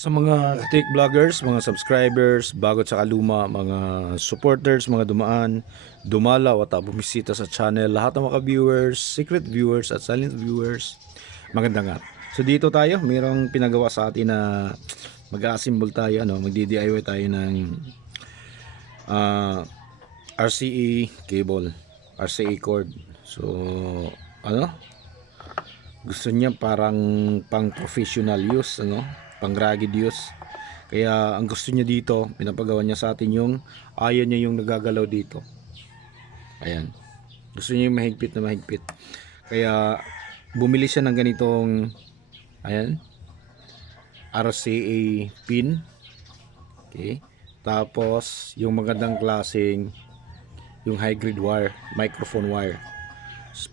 Sa mga tech vloggers, mga subscribers, bago at saka luma, mga supporters, mga dumaan, dumalaw at bumisita sa channel, lahat ng mga viewers, secret viewers at silent viewers, maganda nga. So dito tayo, mayroong pinagawa sa atin na mag-assemble tayo, magdi-DIY tayo ng RCA cable, RCA cord. So gusto niya parang pang professional use, pang rugged use. Kaya ang gusto niya dito, pinapagawa niya sa atin yung ayaw niya yung nagagalaw dito. Ayan. Gusto niya yung mahigpit na mahigpit. Kaya bumili siya ng ganitong ayan, RCA pin. Okay. Tapos yung magandang klaseng yung high grade wire, microphone wire.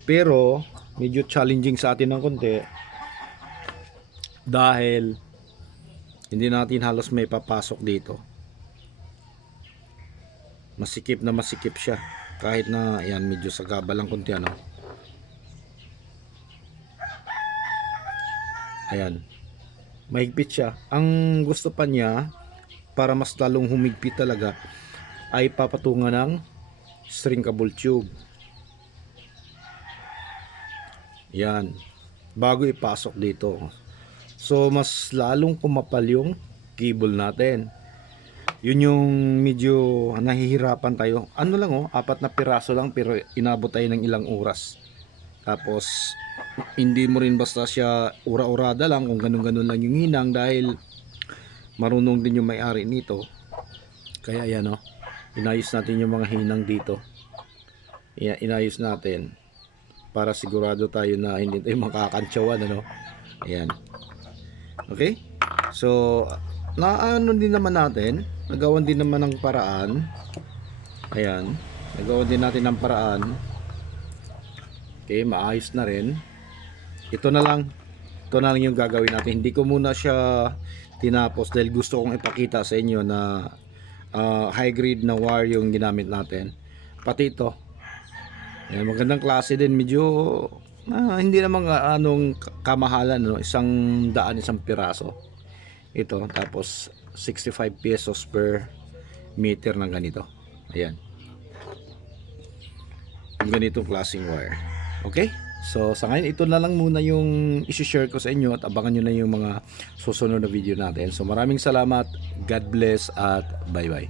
Pero medyo challenging sa atin ng konti dahil hindi natin halos may papasok dito. Masikip na masikip siya kahit na ayan, medyo sagaba lang konti ayan, mahigpit siya. Ang gusto pa niya para mas lalong humigpit talaga ay papatungan ng shrinkable tube. Yan, bago ipasok dito. So mas lalong kumapal yung cable natin. Yun yung medyo nahihirapan tayo. Ano lang 4 na piraso lang pero inabot tayo ng ilang oras. Tapos hindi mo rin basta siya ura-urada lang kung ganun-ganun lang yung hinang dahil marunong din yung may-ari nito. Kaya yan inayos natin yung mga hinang dito. Inayos natin para sigurado tayo na hindi tayo makakantsawan ayan. Okay, so naano din naman natin, nagawan din naman ng paraan. Ayan, nagawan din natin ng paraan. Okay, maayos na rin. Ito na lang yung gagawin natin. Hindi ko muna siya tinapos dahil gusto kong ipakita sa inyo na high grade na wire yung ginamit natin. Pati ito, ayan, magandang klase din. Medyo hindi naman anong kamahalan, 100, 1 piraso ito. Tapos 65 pesos per meter ng ganito. Ayan, yung ganitong klaseng wire. Okay, so sa ngayon ito na lang muna yung isi-share ko sa inyo at abangan nyo na yung mga susunod na video natin. So maraming salamat, God bless at bye bye.